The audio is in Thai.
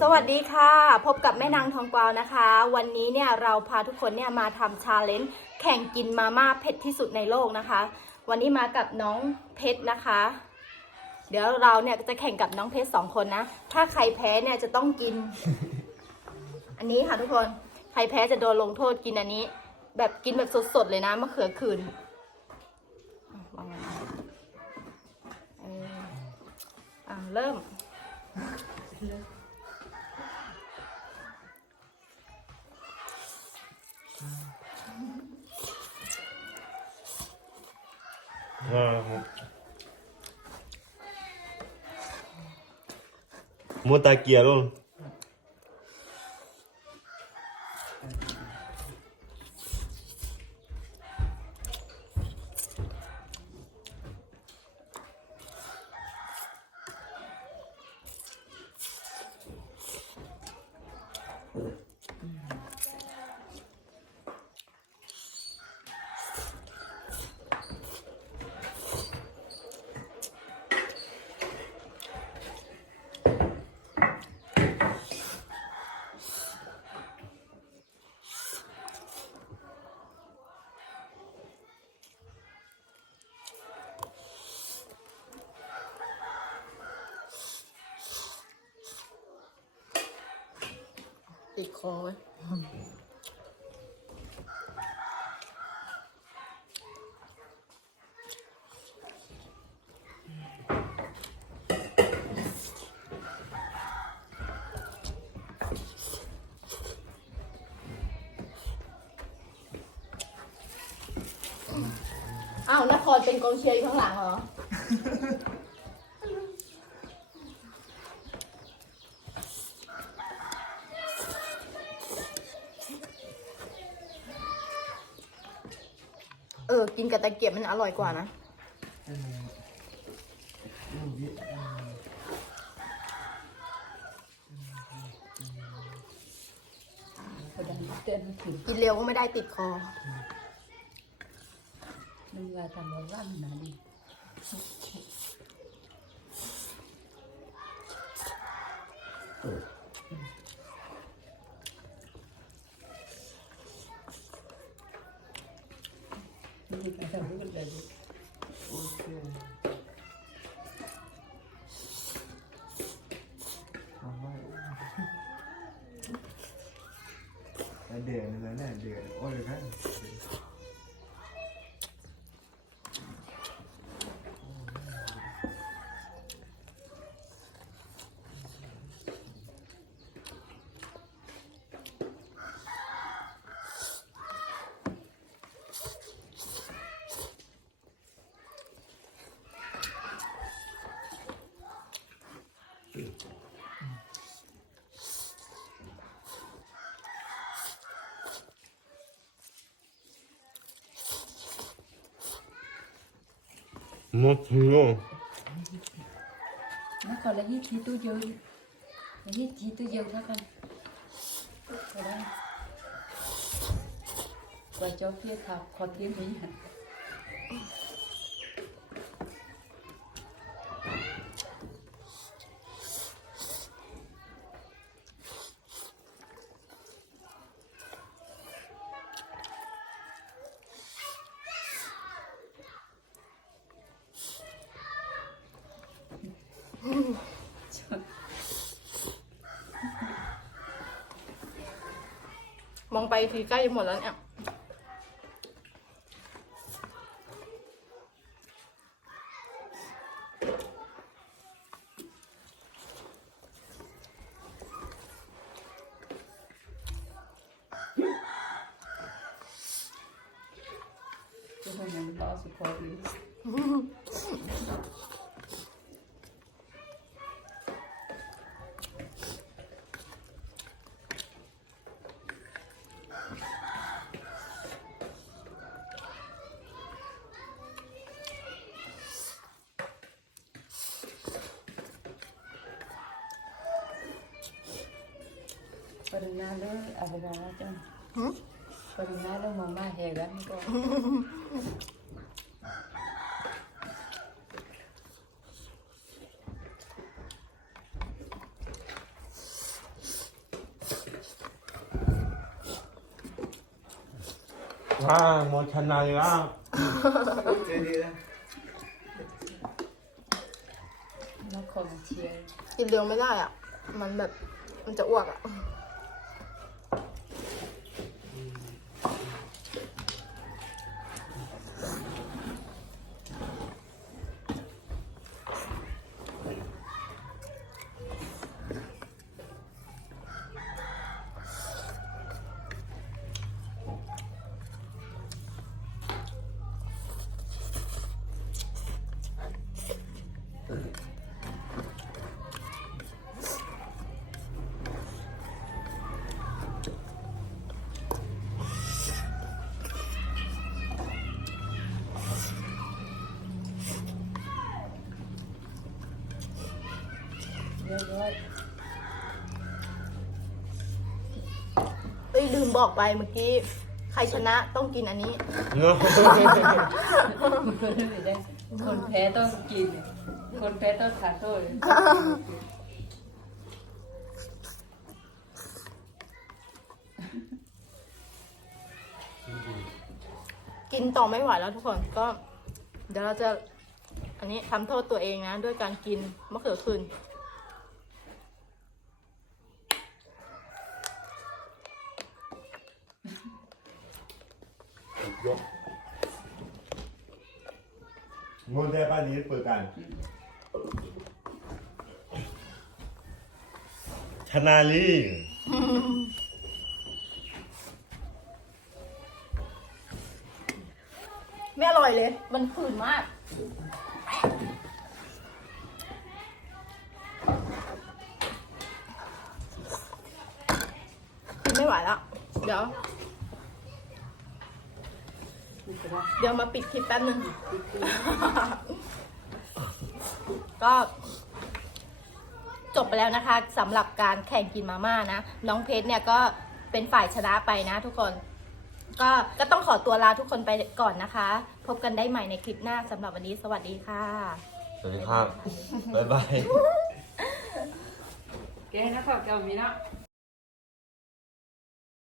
สวัสดีค่ะ พบกับแม่นางทองกวาวนะคะ วันนี้เนี่ยเราพาทุกคนเนี่ยมาทำชาเลนจ์แข่งกินมาม่าเผ็ดที่สุดในโลกนะคะ วันนี้มากับน้องเพชรนะคะ เดี๋ยวเราเนี่ยจะแข่งกับน้องเพชรสองคนนะ ถ้าใครแพ้เนี่ยจะต้องกิน อันนี้ค่ะทุกคนใครแพ้จะโดนลงโทษกินอันนี้ แบบกินแบบสดๆเลยนะมะเขือคืนอะวางไว้นะเอออะเริ่ม Mo ta kia luôn. ติดคอไว้อ้าวนครเป็นกองเชียร์อยู่ข้างหลังเหรอ เออ กินกับตะเกียบมันอร่อยกว่านะ กระดังเต้นถึงกินเร็วก็ไม่ได้ติดคอมึงว่าทำมาว่างนะดินี่ไปทำรู้กันเลย เดือดเลยนะเดือดโอ้ยครับ Mo no. นักขอละยี่ทีตู้เยอะละยี่ทีตู้เยอะแล้วกัน ก็ได้กว่าเจ้าเพียทับขอเทียมนี้ มองไปทีใกล้จะหมดแล้วเนี่ยจะให้มันรอสุพอดี Coronado abogado. ¿Mm? Coronado mamá llega. Ah, emocionalidad. เจอดีนะ No conocía. กินเร็วไม่ได้อะ มันแบบ มันจะอ้วกอะ เยอะเอ้ยลืมบอกไปเมื่อกี้ ใครชนะต้องกินอันนี้เนาะๆคนไม่ได้คนแพ้ต้องกิน คนแพ้ต้องทานโทษกินต่อไม่ไหวแล้วทุกคนก็ เดี๋ยวเราจะอันนี้ทำโทษตัวเองนะ ด้วยการกินมะเขือคืน โมได้ป้านี้เปิดกัน ชนาลีไม่อร่อยเลย มันคืนมาก กินไม่ไหวแล้ว เดี๋ยว เดี๋ยวมาปิดคลิปแป๊บนึง ก็จบไปแล้วนะคะสำหรับการแข่งกินมาม่านะ น้องเพชรเนี่ยก็เป็นฝ่ายชนะไปนะทุกคน ก็ก็ต้องขอตัวลาทุกคนไปก่อนนะคะ พบกันได้ใหม่ในคลิปหน้าสำหรับวันนี้สวัสดีค่ะ สวัสดีครับ บ๊ายบาย แกนะครับเจ้ามีเนาะ